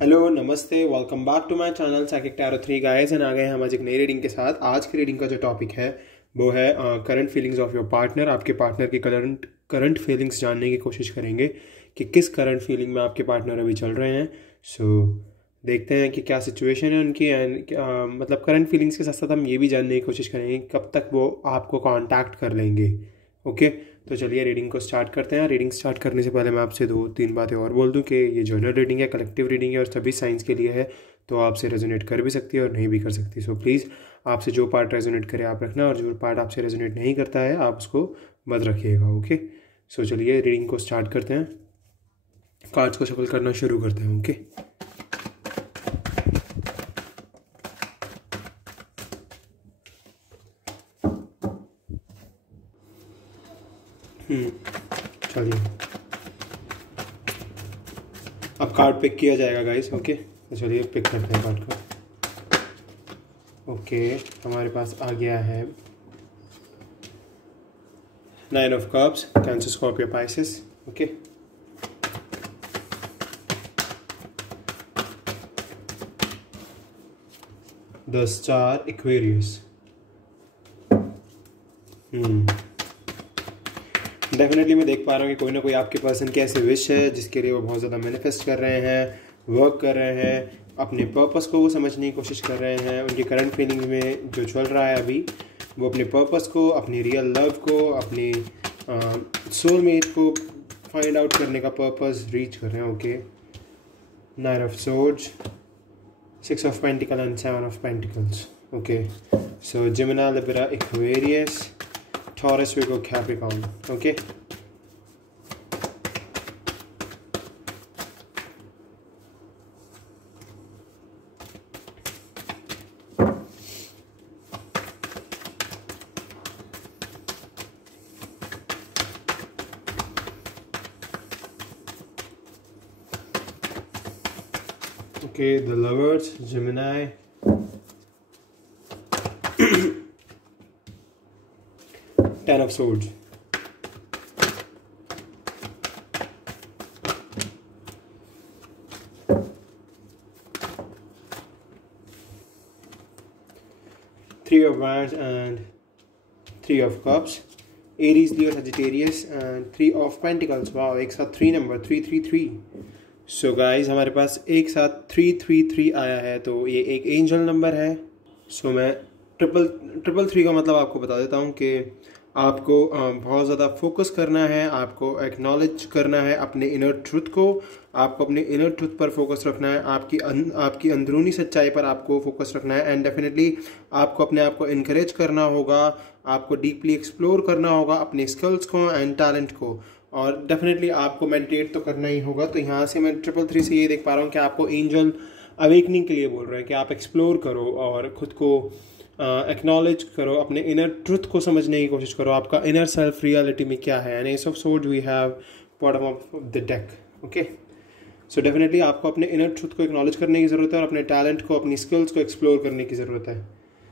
Hello नमस्ते, welcome back to my channel psychic tarot 3 guys. And आ गए हम आज एक नई रीडिंग के साथ। आज की रीडिंग का जो टॉपिक है वो है current feelings of your partner. आपके पार्टनर की करंट फीलिंग्स जानने की कोशिश करेंगे कि किस करंट फीलिंग में आपके पार्टनर अभी चल रहे हैं। देखते हैं कि क्या सिचुएशन है उनकी। एंड मतलब करंट फीलिंग्स के साथ साथ हम ये भी जानने की कोशिश करेंगे कब तक वो आपको कांटेक्ट कर लेंगे। ओके, तो चलिए रीडिंग को स्टार्ट करते हैं। रीडिंग स्टार्ट करने से पहले मैं आपसे 2-3 बातें और बोल दूं कि ये जनरल रीडिंग है, कलेक्टिव रीडिंग है और सभी साइंस के लिए है, तो आपसे रेजोनेट कर भी सकती है और नहीं भी कर सकती। सो प्लीज़ आपसे जो पार्ट रेजोनेट करे आप रखना, और जो पार्ट आपसे रेजोनेट नहीं करता है आप उसको मत रखिएगा। ओके, सो चलिए रीडिंग को स्टार्ट करते हैं। कार्ड्स को शफल करना शुरू करते हैं। ओके, चलिए अब कार्ड पिक किया जाएगा गाइस। ओके, तो चलिए पिक करते हैं कार्ड को। ओके, हमारे पास आ गया है 9 of cups, cancer, Scorpio, Pisces. Okay, the star, Aquarius. Definitely मैं देख पा रहा हूँ कि कोई ना कोई आपके पर्सन की ऐसी विश है जिसके लिए वो बहुत ज़्यादा मैनिफेस्ट कर रहे हैं, वर्क कर रहे हैं, अपने पर्पस को वो समझने की कोशिश कर रहे हैं। उनकी करंट फीलिंग में जो चल रहा है अभी, वो अपने पर्पस को, अपनी रियल लव को, अपनी सोलमेट को फाइंड आउट करने का पर्पस रीच कर रहे हैं। Okay, 9 of swords, 6 of pentacle and 7 of pentacles. Okay, so Gemini, Libra, Aquarius, Taurus, Virgo, Capricorn. Okay, okay, the Lovers, Gemini, 10 of Swords, Three of Wands and 3 of Cups, Aries, Leo, Sagittarius and 3 of Pentacles. Wow, एक साथ 3 number 333। So guys हमारे पास एक साथ 333 आया है, तो ये एक एंजल नंबर है। सो मैं ट्रिपल थ्री का मतलब आपको बता देता हूँ कि आपको बहुत ज़्यादा फोकस करना है, आपको एक्नॉलेज करना है अपने इनर ट्रुथ को, आपको अपने इनर ट्रुथ पर फोकस रखना है, आपकी अंदरूनी सच्चाई पर आपको फोकस रखना है। एंड डेफिनेटली आपको अपने आप को इनकरेज करना होगा, आपको डीपली एक्सप्लोर करना होगा अपने स्किल्स को एंड टैलेंट को, और डेफिनेटली आपको मेडिटेट तो करना ही होगा। तो यहाँ से मैं 333 से ये देख पा रहा हूँ कि आपको एंजल अवेकनिंग के लिए बोल रहे हैं कि आप एक्सप्लोर करो और खुद को एक्नॉलेज करो, अपने इनर ट्रुथ को समझने की कोशिश करो, आपका इनर सेल्फ रियलिटी में क्या है। And ace of swords we have bottom of the deck. Okay, so definitely आपको अपने इनर ट्रुथ को एक्नॉलेज करने की ज़रूरत है और अपने टैलेंट को, अपनी स्किल्स को एक्सप्लोर करने की ज़रूरत है।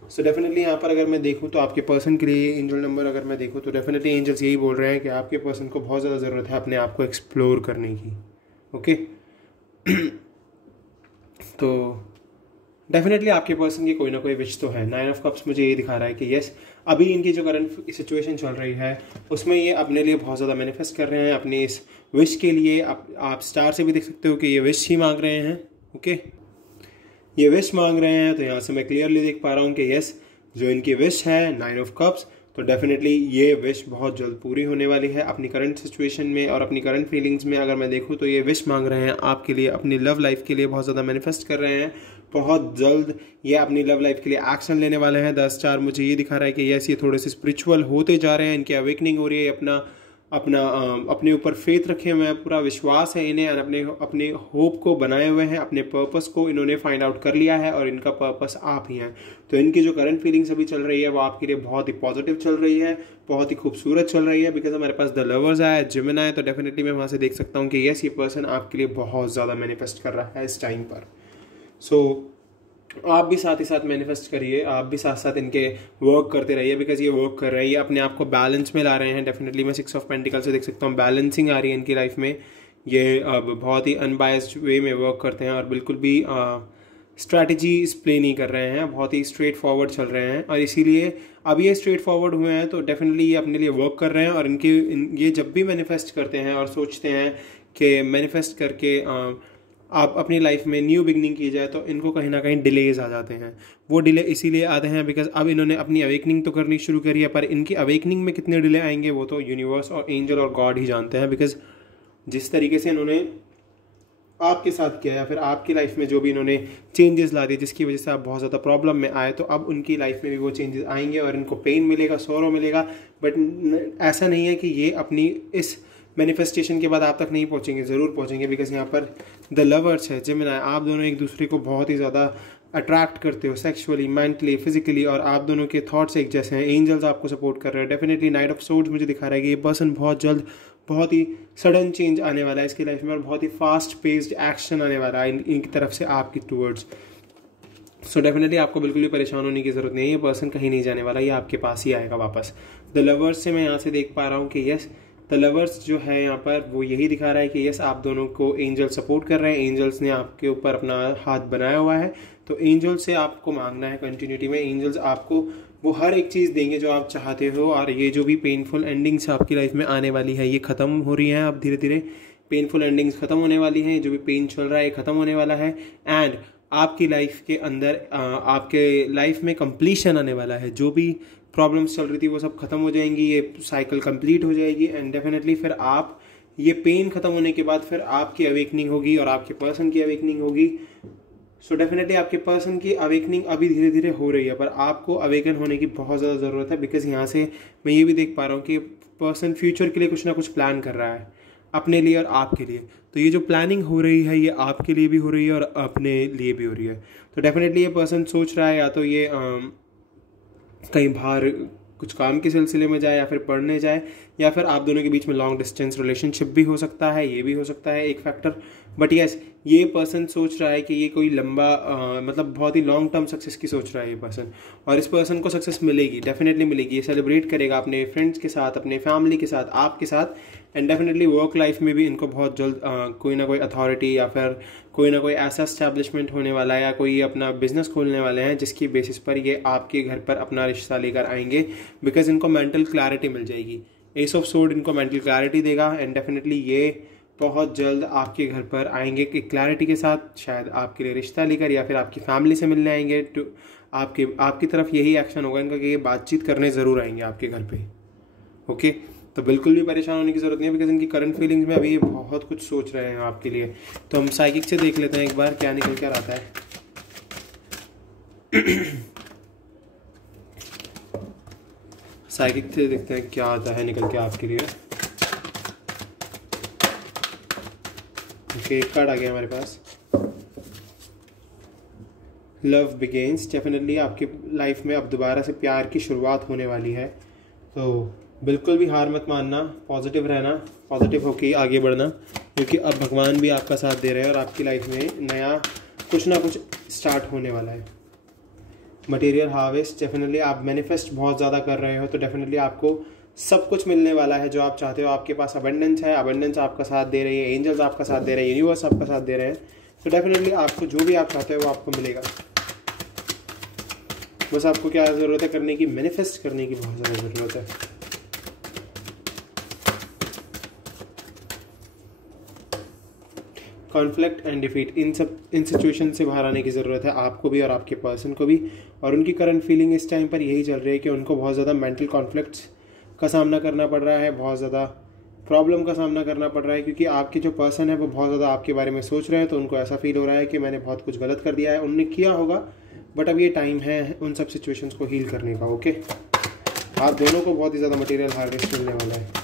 सो डेफिनेटली यहाँ पर अगर मैं देखूँ तो आपके पर्सन के लिए एंजल नंबर अगर मैं देखूँ तो डेफिनेटली एंजल्स यही बोल रहे हैं कि आपके पर्सन को बहुत ज़्यादा ज़रूरत है अपने आप को एक्सप्लोर करने की। ओके, तो डेफिनेटली आपके पर्सन की कोई ना कोई विश तो है। 9 ऑफ कप्स मुझे ये दिखा रहा है कि यस, अभी इनकी जो करंट सिचुएशन चल रही है उसमें ये अपने लिए बहुत ज़्यादा मैनिफेस्ट कर रहे हैं अपनी इस विश के लिए। आप स्टार से भी देख सकते हो कि ये विश ही मांग रहे हैं। ओके, ये विश मांग रहे हैं, तो यहाँ से मैं क्लियरली देख पा रहा हूँ कि यस, जो इनकी विश है 9 ऑफ कप्स, तो डेफिनेटली ये विश बहुत जल्द पूरी होने वाली है। अपनी करंट सिचुएशन में और अपनी करंट फीलिंग्स में अगर मैं देखूँ तो ये विश मांग रहे हैं आपके लिए, अपनी लव लाइफ के लिए बहुत ज़्यादा मैनिफेस्ट कर रहे हैं। बहुत जल्द ये अपनी लव लाइफ के लिए एक्शन लेने वाले हैं। 10 स्टार मुझे ये दिखा रहा है कि यस, ये थोड़े से स्पिरिचुअल होते जा रहे हैं, इनकी अवेकनिंग हो रही है, अपने ऊपर फेथ रखे हुए हैं, पूरा विश्वास है इन्हें, अपने होप को बनाए हुए हैं, अपने पर्पस को इन्होंने फाइंड आउट कर लिया है और इनका पर्पस आप ही हैं। तो इनकी जो करंट फीलिंग्स अभी चल रही है वो आपके लिए बहुत ही पॉजिटिव चल रही है, बहुत ही खूबसूरत चल रही है। बिकॉज हमारे पास द लवर्स आया, जिमिनी, तो डेफिनेटली मैं वहाँ से देख सकता हूँ कि यस, ये पर्सन आपके लिए बहुत ज़्यादा मैनिफेस्ट कर रहा है इस टाइम पर। सो आप भी साथ ही साथ मैनिफेस्ट करिए, आप भी साथ साथ इनके वर्क करते रहिए, बिकॉज ये वर्क कर रहे हैं, ये अपने आप को बैलेंस में ला रहे हैं। डेफिनेटली मैं 6 ऑफ पेंटिकल से देख सकता हूँ बैलेंसिंग आ रही है इनकी लाइफ में ये अब बहुत ही अनबायस्ड वे में वर्क करते हैं और बिल्कुल भी स्ट्रैटेजीज प्ले नहीं कर रहे हैं, बहुत ही स्ट्रेट फॉरवर्ड चल रहे हैं। और इसीलिए अब ये स्ट्रेट फॉरवर्ड हुए हैं तो डेफिनेटली ये अपने लिए वर्क कर रहे हैं। और ये जब भी मैनिफेस्ट करते हैं और सोचते हैं कि मैनिफेस्ट करके आप अपनी लाइफ में न्यू बिगनिंग की जाए, तो इनको कहीं ना कहीं डिलेज आ जाते हैं। वो डिले इसीलिए आते हैं बिकॉज अब इन्होंने अपनी अवेकनिंग तो करनी शुरू करी है, पर इनकी अवेकनिंग में कितने डिले आएंगे वो तो यूनिवर्स और एंजल और गॉड ही जानते हैं। बिकॉज जिस तरीके से इन्होंने आपके साथ किया या फिर आपकी लाइफ में जो भी इन्होंने चेंजेस ला दिए जिसकी वजह से आप बहुत ज़्यादा प्रॉब्लम में आए, तो अब उनकी लाइफ में भी वो चेंजेस आएंगे और इनको पेन मिलेगा, सौरो मिलेगा। बट ऐसा नहीं है कि ये अपनी इस मैनिफेस्टेशन के बाद आप तक नहीं पहुंचेंगे, ज़रूर पहुंचेंगे। बिकॉज यहाँ पर द लवर्स है, जेमिनी, आप दोनों एक दूसरे को बहुत ही ज़्यादा अट्रैक्ट करते हो सेक्सुअली, मेंटली, फिजिकली, और आप दोनों के थॉट्स एक जैसे हैं। एंजल्स आपको सपोर्ट कर रहे हैं। डेफिनेटली नाइट ऑफ सोर्ड्स मुझे दिखा रहा है कि ये पर्सन बहुत जल्द बहुत ही सडन चेंज आने वाला है इसकी लाइफ में और बहुत ही फास्ट पेस्ड एक्शन आने वाला है इनकी तरफ से आपकी टूवर्ड्स। सो डेफिनेटली आपको बिल्कुल भी परेशान होने की ज़रूरत नहीं है। ये पर्सन कहीं नहीं जाने वाला, ये आपके पास ही आएगा वापस। द लवर्स से मैं यहाँ से देख पा रहा हूँ कि यस, द लवर्स जो है यहाँ पर वो यही दिखा रहा है कि यस, आप दोनों को एंजल सपोर्ट कर रहे हैं। एंजल्स ने आपके ऊपर अपना हाथ बनाया हुआ है, तो एंजल से आपको मांगना है कंटिन्यूटी में। एंजल्स आपको वो हर एक चीज़ देंगे जो आप चाहते हो। और ये जो भी पेनफुल एंडिंग्स आपकी लाइफ में आने वाली है ये ख़त्म हो रही हैं अब धीरे धीरे। पेनफुल एंडिंग्स ख़त्म होने वाली हैं, जो भी पेन चल रहा है ये ख़त्म होने वाला है। एंड आपकी लाइफ के अंदर आपके लाइफ में कंप्लीशन आने वाला है। जो भी प्रॉब्लम्स चल रही थी वो सब खत्म हो जाएंगी, ये साइकिल कंप्लीट हो जाएगी। एंड डेफिनेटली फिर आप ये पेन खत्म होने के बाद फिर आपकी अवेकनिंग होगी और आपके पर्सन की अवेकनिंग होगी। सो डेफिनेटली आपके पर्सन की अवेकनिंग अभी धीरे धीरे हो रही है, पर आपको अवेकन होने की बहुत ज़्यादा ज़रूरत है। बिकॉज यहाँ से मैं ये भी देख पा रहा हूँ कि पर्सन फ्यूचर के लिए कुछ ना कुछ प्लान कर रहा है अपने लिए और आपके लिए। तो ये जो प्लानिंग हो रही है ये आपके लिए भी हो रही है और अपने लिए भी हो रही है। तो डेफिनेटली ये पर्सन सोच रहा है या तो ये कहीं बाहर कुछ काम के सिलसिले में जाए या फिर पढ़ने जाए, या फिर आप दोनों के बीच में लॉन्ग डिस्टेंस रिलेशनशिप भी हो सकता है, ये भी हो सकता है एक फैक्टर। बट यस, ये पर्सन सोच रहा है कि ये कोई लंबा मतलब बहुत ही लॉन्ग टर्म सक्सेस की सोच रहा है ये पर्सन। और इस पर्सन को सक्सेस मिलेगी, डेफिनेटली मिलेगी। ये सेलिब्रेट करेगा अपने फ्रेंड्स के साथ, अपने फैमिली के साथ, आपके साथ। एंड डेफिनेटली वर्क लाइफ में भी इनको बहुत जल्द कोई ना कोई अथॉरिटी या फिर कोई ना कोई ऐसा एस्टैब्लिशमेंट होने वाला है या कोई अपना बिजनेस खोलने वाले हैं जिसकी बेसिस पर ये आपके घर पर अपना रिश्ता लेकर आएंगे। बिकॉज इनको मेंटल क्लैरिटी मिल जाएगी। एस ऑफ सोर्ड इनको मेंटल क्लैरिटी देगा। एंड डेफिनेटली ये बहुत जल्द आपके घर पर आएंगे कि क्लैरिटी के साथ, शायद आपके लिए रिश्ता लेकर या फिर आपकी फैमिली से मिलने आएंगे। तो आपकी तरफ यही एक्शन होगा इनका कि ये बातचीत करने ज़रूर आएंगे आपके घर पे। ओके, तो बिल्कुल भी परेशान होने की ज़रूरत नहीं है बिकॉज इनकी करंट फीलिंग्स में अभी ये बहुत कुछ सोच रहे हैं आपके लिए। तो हम साइकिक से देख लेते हैं एक बार क्या निकल कर आता है। साइकिक से देखते हैं क्या आता है निकल के आपके लिए। ओके, एक कार्ड आ गया हमारे पास, लव बिगेन्स। डेफिनेटली आपकी लाइफ में अब दोबारा से प्यार की शुरुआत होने वाली है। तो बिल्कुल भी हार मत मानना, पॉजिटिव रहना, पॉजिटिव होकर आगे बढ़ना, क्योंकि अब भगवान भी आपका साथ दे रहे हैं और आपकी लाइफ में नया कुछ ना कुछ स्टार्ट होने वाला है। मटेरियल हार्वेस्ट, डेफिनेटली आप मैनिफेस्ट बहुत ज़्यादा कर रहे हो तो डेफिनेटली आपको सब कुछ मिलने वाला है जो आप चाहते हो। आपके पास अबंडेंस है, अबंडेंस आपका साथ दे रही है, एंजल्स आपका साथ दे रहे हैं, यूनिवर्स आपका साथ दे रहे हैं। तो डेफिनेटली आपको जो भी आप चाहते हो वो आपको मिलेगा। बस आपको क्या ज़रूरत है करने की, मैनिफेस्ट करने की बहुत ज़्यादा ज़रूरत है। Conflict and defeat, in situation से बाहर आने की ज़रूरत है आपको भी और आपके पर्सन को भी। और उनकी करंट फीलिंग इस टाइम पर यही चल रही है कि उनको बहुत ज़्यादा मेंटल कॉन्फ्लिक्ट्स का सामना करना पड़ रहा है, बहुत ज़्यादा प्रॉब्लम का सामना करना पड़ रहा है, क्योंकि आपके जो पर्सन है वो बहुत ज़्यादा आपके बारे में सोच रहे हैं। तो उनको ऐसा फील हो रहा है कि मैंने बहुत कुछ गलत कर दिया है, उनने किया होगा, बट अब ये टाइम है उन सब सिचुएशंस को हील करने का। ओके, आप दोनों को बहुत ही ज़्यादा मटेरियल हार्वेस्ट मिलने वाला है।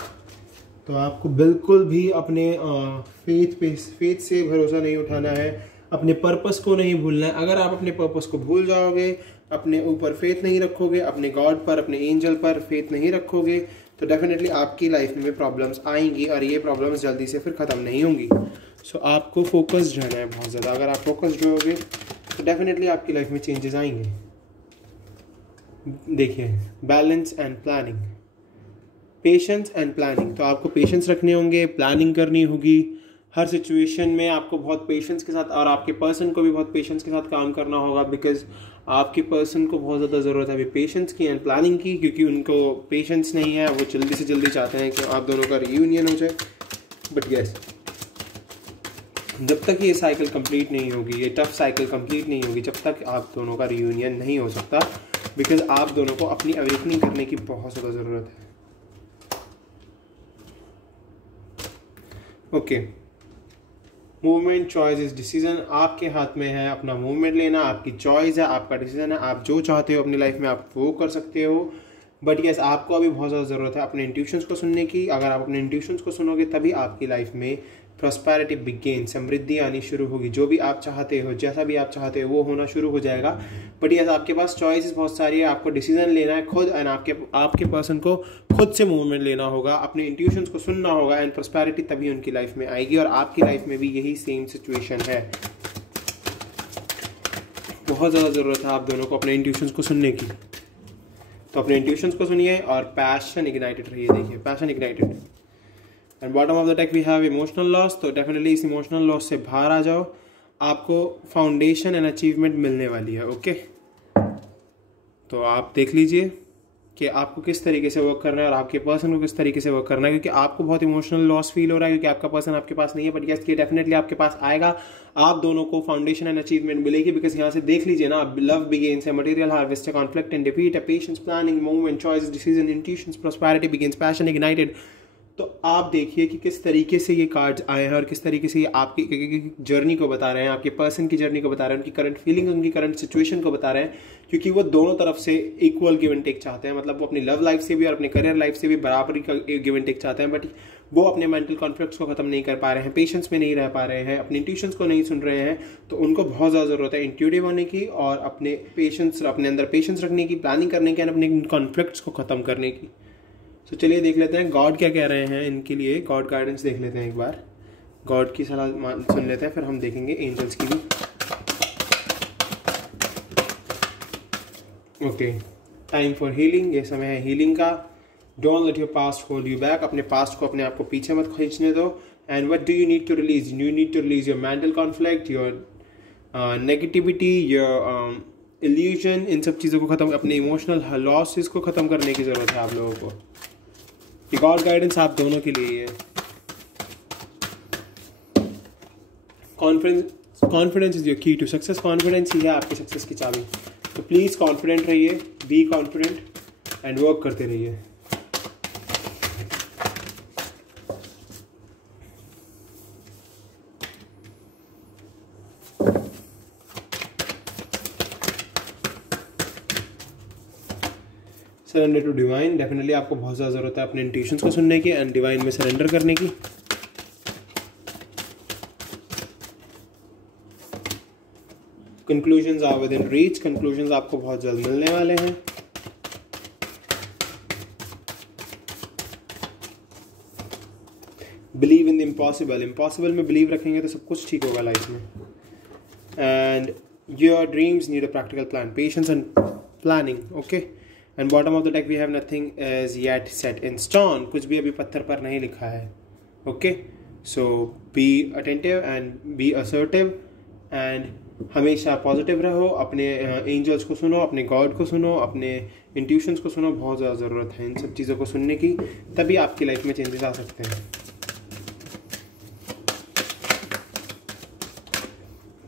तो आपको बिल्कुल भी अपने फेथ से भरोसा नहीं उठाना है, अपने पर्पस को नहीं भूलना है। अगर आप अपने पर्पस को भूल जाओगे, अपने ऊपर फेथ नहीं रखोगे, अपने गॉड पर, अपने एंजल पर फेथ नहीं रखोगे, तो डेफिनेटली आपकी लाइफ में प्रॉब्लम्स आएंगी और ये प्रॉब्लम्स जल्दी से फिर ख़त्म नहीं होंगी। सो आपको फोकस्ड रहना है बहुत ज़्यादा। अगर आप फोकस्ड रहोगे तो डेफिनेटली आपकी लाइफ में चेंजेस आएंगे। देखिए, balance and planning, patience and planning. तो आपको पेशेंस रखने होंगे, प्लानिंग करनी होगी, हर सिचुएशन में आपको बहुत पेशेंस के साथ और आपके पर्सन को भी बहुत पेशेंस के साथ काम करना होगा, बिकॉज आपके पर्सन को बहुत ज़्यादा ज़रूरत है अभी पेशेंस की एंड प्लानिंग की, क्योंकि उनको पेशेंस नहीं है, वो जल्दी से जल्दी चाहते हैं कि आप दोनों का रियूनियन हो जाए। बट यस, जब तक ये साइकिल कंप्लीट नहीं होगी, ये टफ साइकिल कंप्लीट नहीं होगी, जब तक आप दोनों का रियूनियन नहीं हो सकता, बिकॉज आप दोनों को अपनी अवेकनिंग करने की बहुत ज़्यादा ज़रूरत है। ओके, मूवमेंट, चॉइस, डिसीजन आपके हाथ में है, अपना मूवमेंट लेना आपकी चॉइस है, आपका डिसीजन है, आप जो चाहते हो अपनी लाइफ में आप वो कर सकते हो। बट यस, आपको अभी बहुत ज़्यादा ज़रूरत है अपने इंट्यूशंस को सुनने की। अगर आप अपने इंट्यूशंस को सुनोगे तभी आपकी लाइफ में प्रॉस्पेरिटी बिगेन, समृद्धि आनी शुरू होगी। जो भी आप चाहते हो, जैसा भी आप चाहते हो वो होना शुरू हो जाएगा। बट यस, आपके पास चॉइसेस बहुत सारी है, आपको डिसीजन लेना है खुद एंड आपके पर्सन को खुद से मूवमेंट लेना होगा, अपने इंट्यूशंस को सुनना होगा एंड प्रॉस्पेरिटी तभी उनकी लाइफ में आएगी। और आपकी लाइफ में भी यही सेम सिचुएशन है। बहुत ज़्यादा ज़रूरत है आप दोनों को अपने इंट्यूशंस को सुनने की। तो अपने इंट्यूशंस को सुनिए और पैशन इग्नाइटेड रहिए। देखिए, passion ignited. And bottom of the deck we have emotional loss. तो डेफिनेटली इस इमोशनल लॉस से बाहर आ जाओ, आपको फाउंडेशन एंड अचीवमेंट मिलने वाली है। ओके, तो आप देख लीजिए कि आपको किस तरीके से वर्क करना है और आपके पर्सन को किस तरीके से वर्क करना है, क्योंकि आपको बहुत इमोशनल लॉस फील हो रहा है क्योंकि आपका पर्सन आपके पास नहीं है। बट यस, ये डेफिनेटली आपके पास आएगा, आप दोनों को फाउंडेशन एंड अचीवमेंट मिलेगी। बिकॉज यहाँ से देख लीजिए ना, लव बिगिंस है, मटेरियल हार्वेस्ट है, कॉन्फ्लिक्ट एंड डिफीट है, patience, planning, movement, choice, decision, intuitions, prosperity begins, passion ignited. तो आप देखिए कि किस तरीके से ये कार्ड्स आए हैं और किस तरीके से ये आपकी जर्नी को बता रहे हैं, आपके पर्सन की जर्नी को बता रहे हैं, उनकी करंट फीलिंग, उनकी करंट सिचुएशन को बता रहे हैं। क्योंकि वो दोनों तरफ से इक्वल गिव एंड टेक चाहते हैं, मतलब वो अपनी लव लाइफ से भी और अपने करियर लाइफ से भी बराबरी का गिव एंड टेक चाहते हैं। बट वो अपने मेंटल कॉन्फ्लिक्ट्स को खत्म नहीं कर पा रहे हैं, पेशेंस में नहीं रह पा रहे हैं, अपने इंट्यूशंस को नहीं सुन रहे हैं। तो उनको बहुत ज़्यादा ज़रूरत है इंट्यूटिव होने की और अपने अंदर पेशेंस रखने की, प्लानिंग करने की, अपने कॉन्फ्लिक्ट्स को खत्म करने की। तो चलिए देख लेते हैं गॉड क्या कह रहे हैं इनके लिए। गॉड गाइडेंस देख लेते हैं एक बार, गॉड की सलाह सुन लेते हैं, फिर हम देखेंगे एंजल्स की भी। ओके, टाइम फॉर हीलिंग, ये समय है हीलिंग का। Don't let your past hold you back, अपने पास्ट को अपने आप को पीछे मत खींचने दो। And what do you need to release? You need to release your mental conflict, your negativity, your illusion. इन सब चीज़ों को खत्म, अपने इमोशनल लॉसेस को खत्म करने की ज़रूरत है आप लोगों को। गॉड गाइडेंस आप दोनों के लिए है। कॉन्फिडेंस इज योर की टू सक्सेस, कॉन्फिडेंस ही है आपकी सक्सेस की चाबी। तो प्लीज कॉन्फिडेंट रहिए, बी कॉन्फिडेंट एंड वर्क करते रहिए। सरेंडर टू डिवाइन, डेफिनेटली आपको बहुत ज़्यादा ज़रूरत है अपने इंट्यूशंस को सुनने की एंड डिवाइन में सरेंडर करने की। Conclusions are within reach, conclusions आपको बहुत जल्द मिलने वाले हैं। Believe in the impossible, impossible में बिलीव रखेंगे तो सब कुछ ठीक होगा लाइफ में। And your dreams need a practical plan, patience and planning. Okay, and bottom of the deck we have nothing is yet set in stone, कुछ भी अभी पत्थर पर नहीं लिखा है। Okay, so be attentive and be assertive and हमेशा positive रहो, अपने एंजल्स को सुनो, अपने गॉड को सुनो, अपने इंट्यूशंस को सुनो। बहुत ज़्यादा ज़रूरत है इन सब चीज़ों को सुनने की, तभी आपकी लाइफ में चेंजेस आ सकते हैं।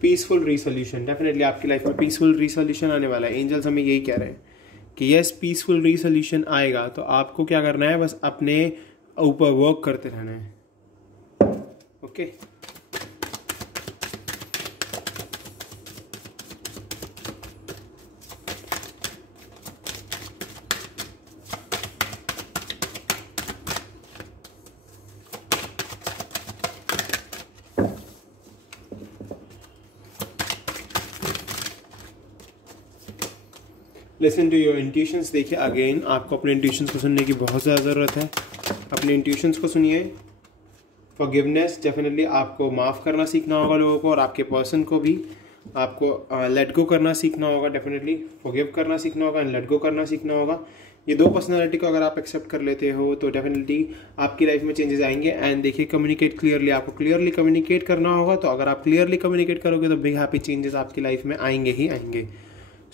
पीसफुल रिसोल्यूशन, डेफिनेटली आपकी लाइफ में पीसफुल रिसोल्यूशन आने वाला है। एंजल्स हमें यही कह रहे हैं कि यस, पीसफुल रिसोल्यूशन आएगा। तो आपको क्या करना है, बस अपने ऊपर वर्क करते रहना है। Okay, listen to your intuitions. देखिए अगेन, आपको अपने इंट्यूशंस को सुनने की बहुत ज़्यादा ज़रूरत है। अपने इंट्यूशंस को सुनिए। फॉरगिवनेस, डेफिनेटली आपको माफ़ करना सीखना होगा लोगों को, और आपके पर्सन को भी आपको लेट गो करना सीखना होगा। डेफिनेटली फॉरगिव करना सीखना होगा एंड लेट गो करना सीखना होगा। ये 2 पर्सनालिटी को अगर आप एक्सेप्ट कर लेते हो तो डेफिनेटली आपकी लाइफ में चेंजेस आएंगे। एंड देखिए, कम्युनिकेट क्लियरली, आपको क्लियरली कम्युनिकेट करना होगा। तो अगर आप क्लियरली कम्युनिकेट करोगे तो बिग हैप्पी चेंजेस आपकी लाइफ में आएंगे ही आएंगे।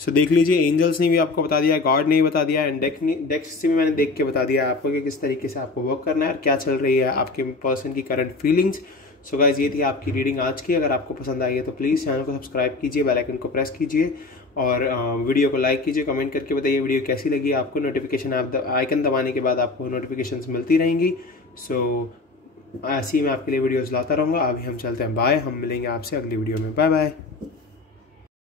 सो देख लीजिए, एंजल्स ने भी आपको बता दिया, गॉड ने भी बता दिया, एंड डेक्स से भी मैंने देख के बता दिया आपको कि किस तरीके से आपको वर्क करना है और क्या चल रही है आपके पर्सन की करंट फीलिंग्स। सो गाइज, ये थी आपकी रीडिंग आज की। अगर आपको पसंद आई है तो प्लीज़ चैनल को सब्सक्राइब कीजिए, बेल आइकन को प्रेस कीजिए और वीडियो को लाइक कीजिए। कमेंट करके बताइए वीडियो कैसी लगी आपको। नोटिफिकेशन आइकन दबाने के बाद आपको नोटिफिकेशंस मिलती रहेंगी। सो ऐसे ही मैं आपके लिए वीडियोज़ लाता रहूँगा। अभी हम चलते हैं, बाय। हम मिलेंगे आपसे अगली वीडियो में। Bye bye.